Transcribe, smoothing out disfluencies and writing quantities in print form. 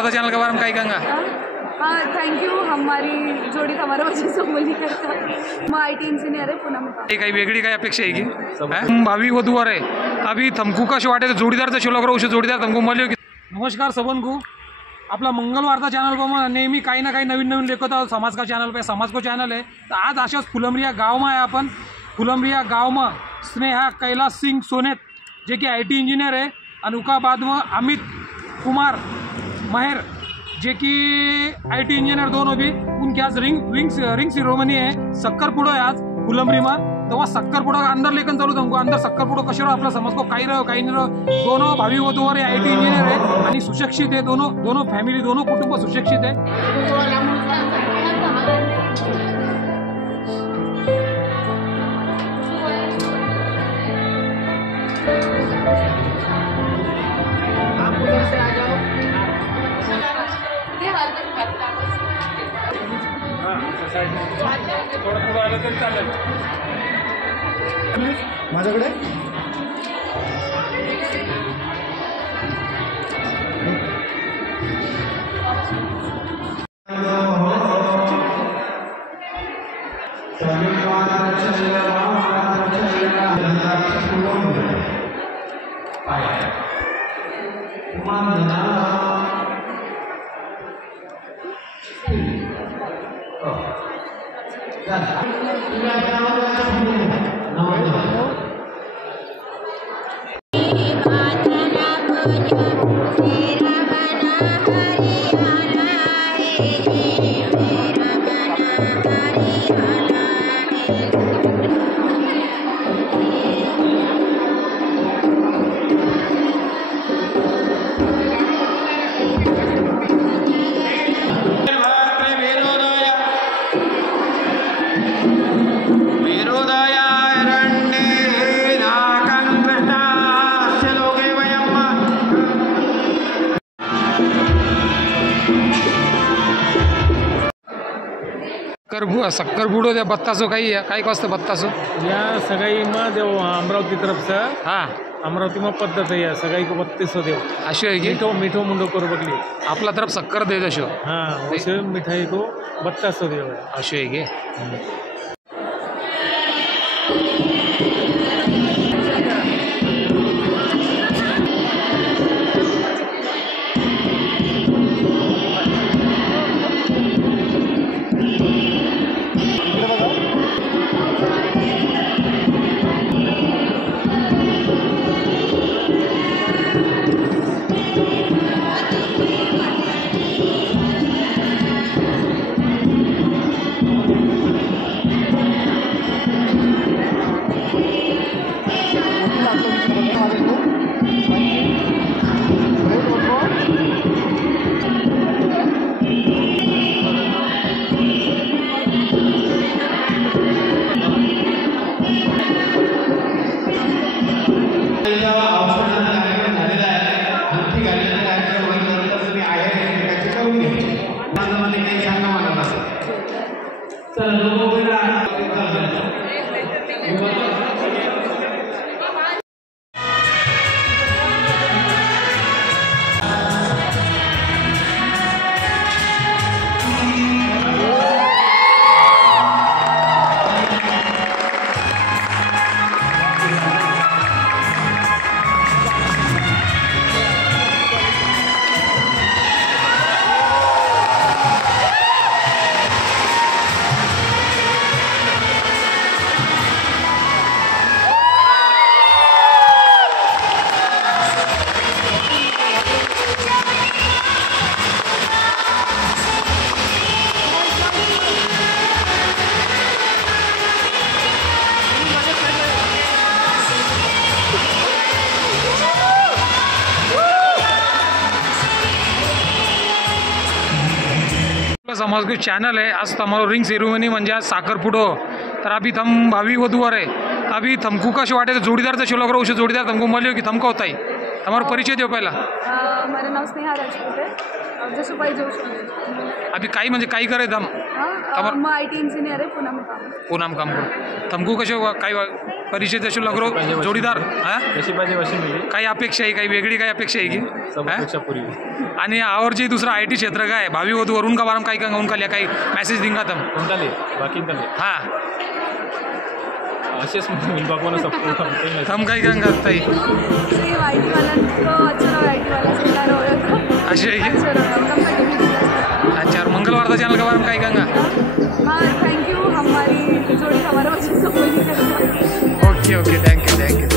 वार्ता चैनल के बारे में क्या कहेंगे? हाँ, थैंक यू. हमारी जोड़ी हमारा वजह से मुली करता मैं IT इंजीनियर है पुणे में. काही वेगळी काही अपेक्षा आहे की भावी वधूवर आहे अभी थमकू का वाटे जोडीदारचा शिवला करा जोडीदार थमकू मल्यो की. नमस्कार सबनकू. आपला मंगल वार्ता चॅनल पर नेहमी काही ना काही नवीन नवीन लेखत आहोत. समाज का चॅनल पे समाज को चॅनल आहे. तर आज अशाच फुलंब्रिया गावમાં आहे आपण. फुलंब्रिया गावમાં स्नेहा कैलास सिंग सोनेत जे की IT इंजिनियर आहे आणि उकाबादમાં अमित कुमार महेर जे की IT इंजिनियर दोनों भी उनकी आज रिंग सिरोमनी है. सक्करपुडो है आज फुलंब्री में. तेव्हा सक्करपुडो अंदर लेखन चालू तुमको अंदर सक्करपुडो कशा रहो आपला समज को काही रहो काही नाही रहो. दोनों भावी वधूवर IT इंजिनियर है आणि सुशिक्षित है. दोनों फॅमिली दोनों कुटुंब सुशिक्षित है. माझ्याकडे सक्करपुडो त्या बत्तासो काही काय कॉस्ट बत्तासो या सगाई में देव अमरावती तरफ से. हाँ अमरावती में पद्धत है सगाई को 3200 देव. अशी आहे की मीठो मुंडो करो बगली आपला तरफ सक्कर दे दशो. हाँ वैसे मिठाई को 3200 देव है. अशी आहे की समाज को चैनल है. आज तमारो रिंग सेरेमनी म्हणजे आज साखरपुडो. तर अभी थम भावी वधूवर है अभी थमकू का वाटे जोड़ीदार शिवला करो जोड़ीदार थमको मल्यो की थमको होता ही हमारा परिचय दो पहला. मेरा नाम स्नेहा राजपूत है. जसं पाहिजे अभी काही म्हणजे काही करे थम मैं IT इंजीनियर है पुणे में काम. पुणे में काम करो थमकू कशे काय परिचय जशो लगरो जोडीदार हा जशी पाहिजे अशी मिळेल. काही अपेक्षा आहे काही वेगळी काही अपेक्षा आहे की सब हा? अपेक्षा पूरी. आणि और जे दुसरा IT क्षेत्र काय भावी वधू वरून का बारम काही का उनका लिया काही मेसेज दिंगा तम कोणताले बाकी तले हा असेच मिल बाबूना सपोर्ट करते. थम काही गंगा ताई सेम IT वाल्यांचं अच्छा IT वाला सिंगार ओळख अशी आहे की अच्छा कंपनी बिजनेस. अच्छा और मंगलवार चैनल का बारम काही गंगा हाँ थैंक यू हमारी जोड़ी हमारे वजह से बनी करता है. Okay okay thank you thank you